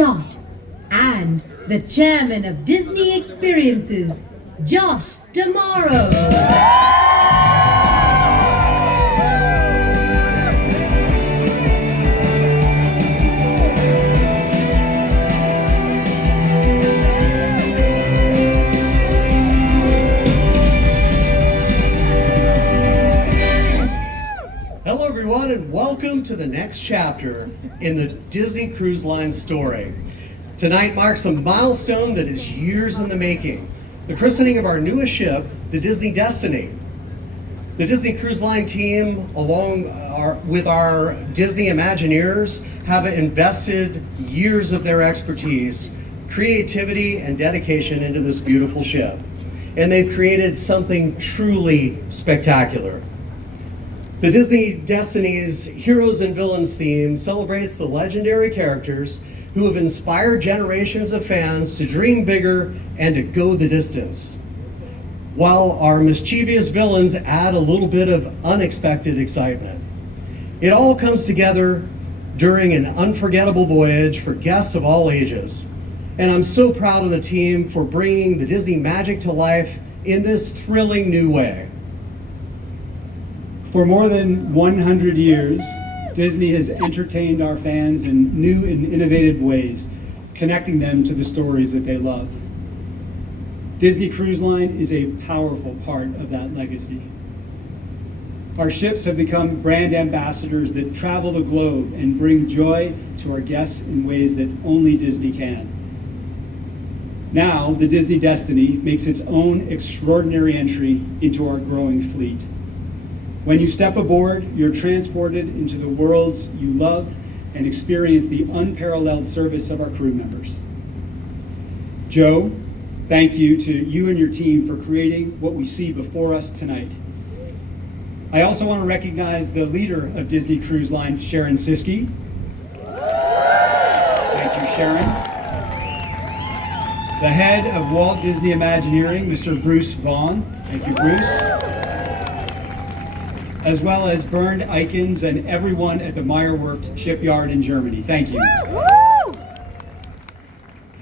shot, and the chairman of Disney Experiences, Josh D'Amaro. Hello everyone, and welcome to the next chapter in the Disney Cruise Line story. Tonight marks a milestone that is years in the making, the christening of our newest ship, the Disney Destiny. The Disney Cruise Line team, along with our Disney Imagineers, have invested years of their expertise, creativity, and dedication into this beautiful ship. And they've created something truly spectacular. The Disney Destiny's Heroes and Villains theme celebrates the legendary characters who have inspired generations of fans to dream bigger and to go the distance, while our mischievous villains add a little bit of unexpected excitement. It all comes together during an unforgettable voyage for guests of all ages. And I'm so proud of the team for bringing the Disney magic to life in this thrilling new way. For more than 100 years, Disney has entertained our fans in new and innovative ways, connecting them to the stories that they love. Disney Cruise Line is a powerful part of that legacy. Our ships have become brand ambassadors that travel the globe and bring joy to our guests in ways that only Disney can. Now, the Disney Destiny makes its own extraordinary entry into our growing fleet. When you step aboard, you're transported into the worlds you love and experience the unparalleled service of our crew members. Joe, thank you to you and your team for creating what we see before us tonight. I also want to recognize the leader of Disney Cruise Line, Sharon Siskey. Thank you, Sharon. The head of Walt Disney Imagineering, Mr. Bruce Vaughn. Thank you, Bruce. As well as Bernd Eikens and everyone at the Meyerwerft shipyard in Germany. Thank you.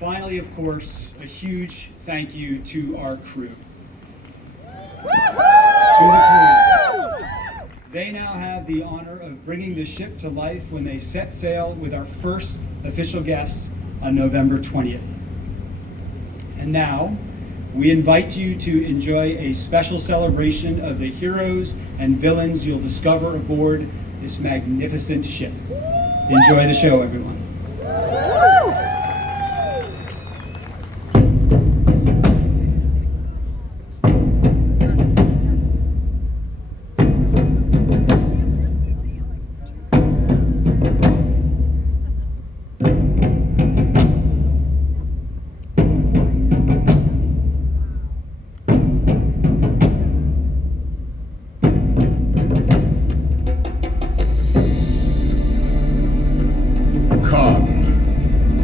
Finally, of course, a huge thank you to our crew. To the crew. They now have the honor of bringing the ship to life when they set sail with our first official guests on November 20th. And now, we invite you to enjoy a special celebration of the heroes and villains you'll discover aboard this magnificent ship. Enjoy the show, everyone.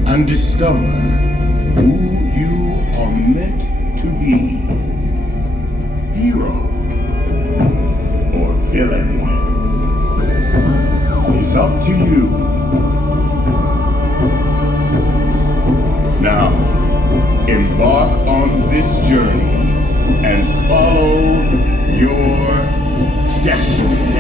And discover who you are meant to be. Hero or villain is up to you. Now, embark on this journey and follow your destiny.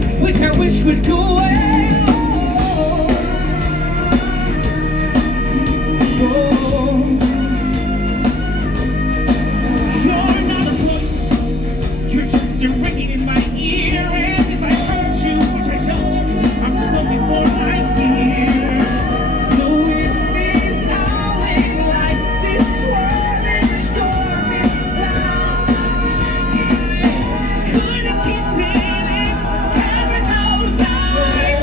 years, which I wish would go away. Oh, you're not a voice, you're just a ringing in my ear. And if I hurt you, which I don't, I'm spoken for my fear. So it is howling like this swirling storm inside. Couldn't keep it in, heaven knows I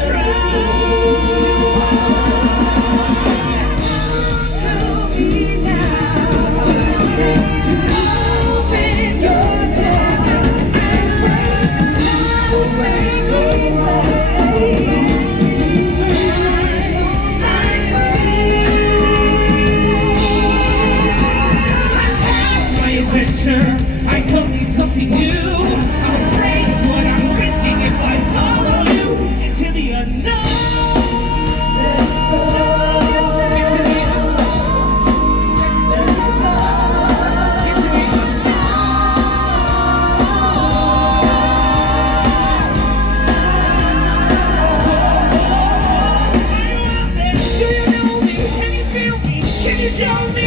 tried. I don't need something new. I'm afraid of what I'm risking if I follow you into the unknown. Do you know me? Can you feel me? Can you show me?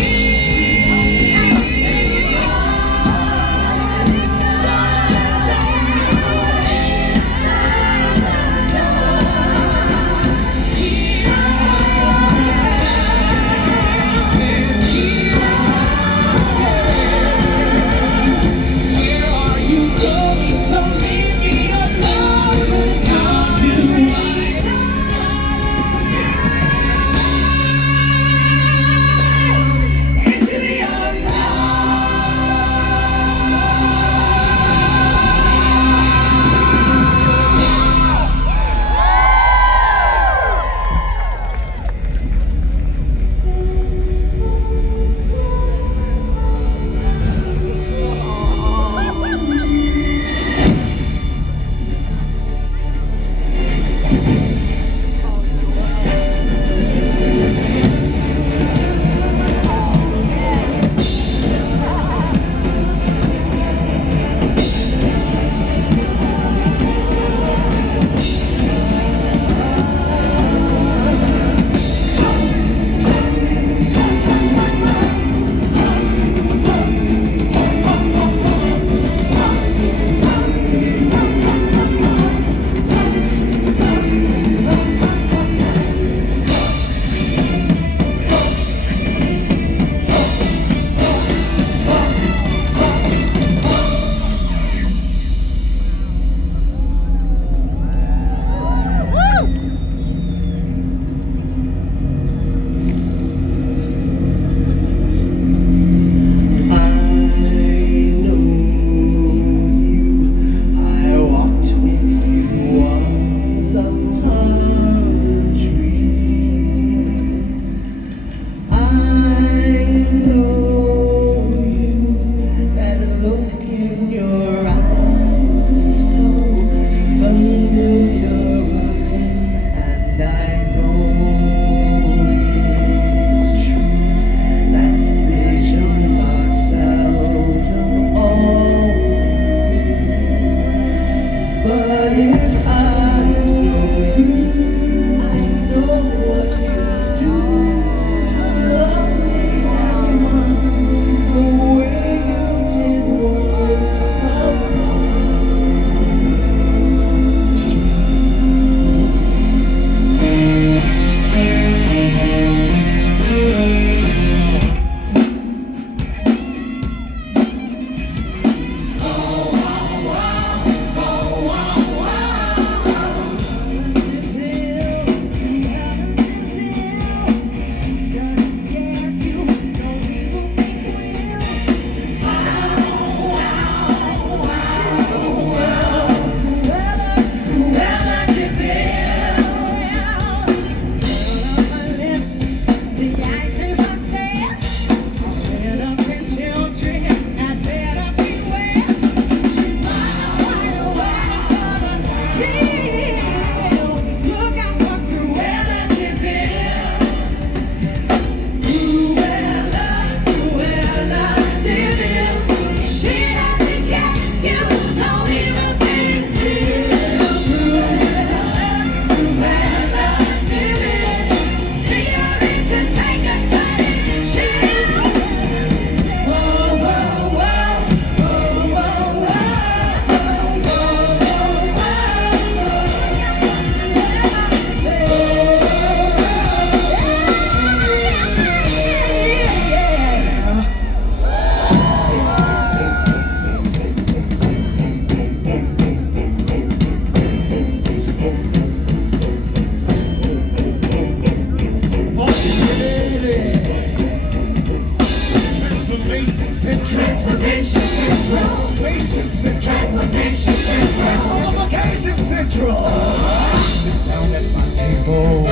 control. Sit down at my table,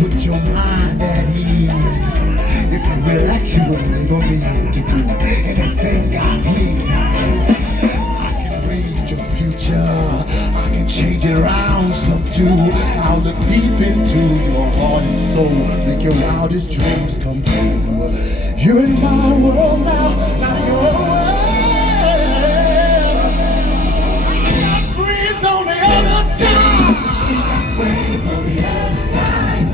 put your mind at ease. If you relax, you will enable me to do anything I please. I can read your future, I can change it around some too. I'll look deep into your heart and soul, make your wildest dreams come true. You're in my world now, now you're away. Friends on the other side. Friends on the other side.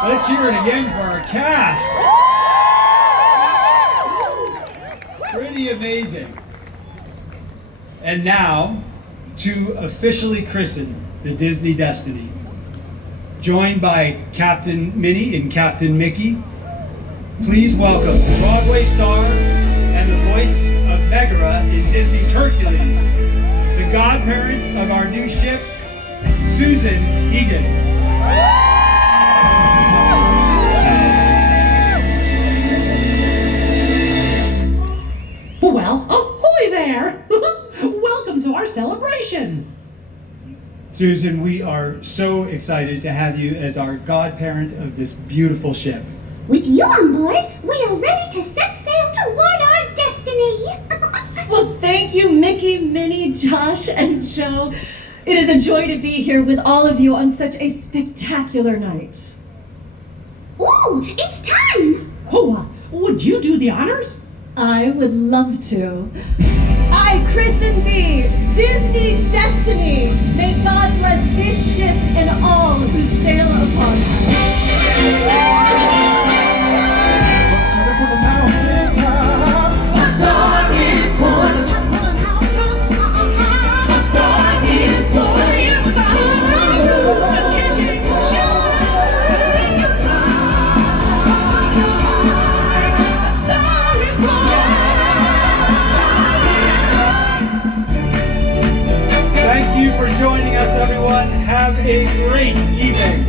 Let's hear it again for our cast. Pretty amazing. And now, to officially christen the Disney Destiny. Joined by Captain Minnie and Captain Mickey, please welcome Broadway star and the voice of Megara in Disney's Hercules, the godparent of our new ship, Susan Egan. Susan, we are so excited to have you as our godparent of this beautiful ship. With you on board, we are ready to set sail toward our destiny. Well, thank you, Mickey, Minnie, Josh, and Joe. It is a joy to be here with all of you on such a spectacular night. Ooh, it's time! Oh, would you do the honors? I would love to. I christen thee, Disney Destiny. May God bless this ship and all who sail upon her. A star is born. A star is born. Thank you for joining us, everyone. Have a great evening.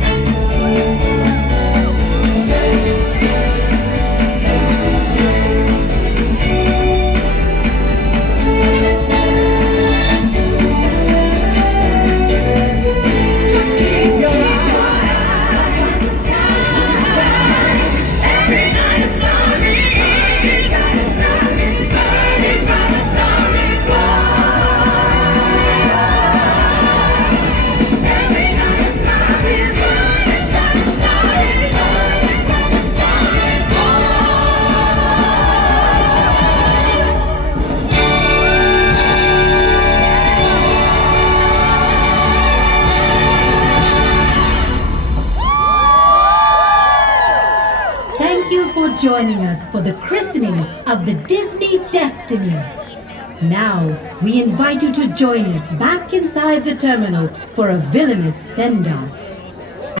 Thank you for joining us for the christening of the Disney Destiny. Now, we invite you to join us back inside the terminal for a villainous send-off.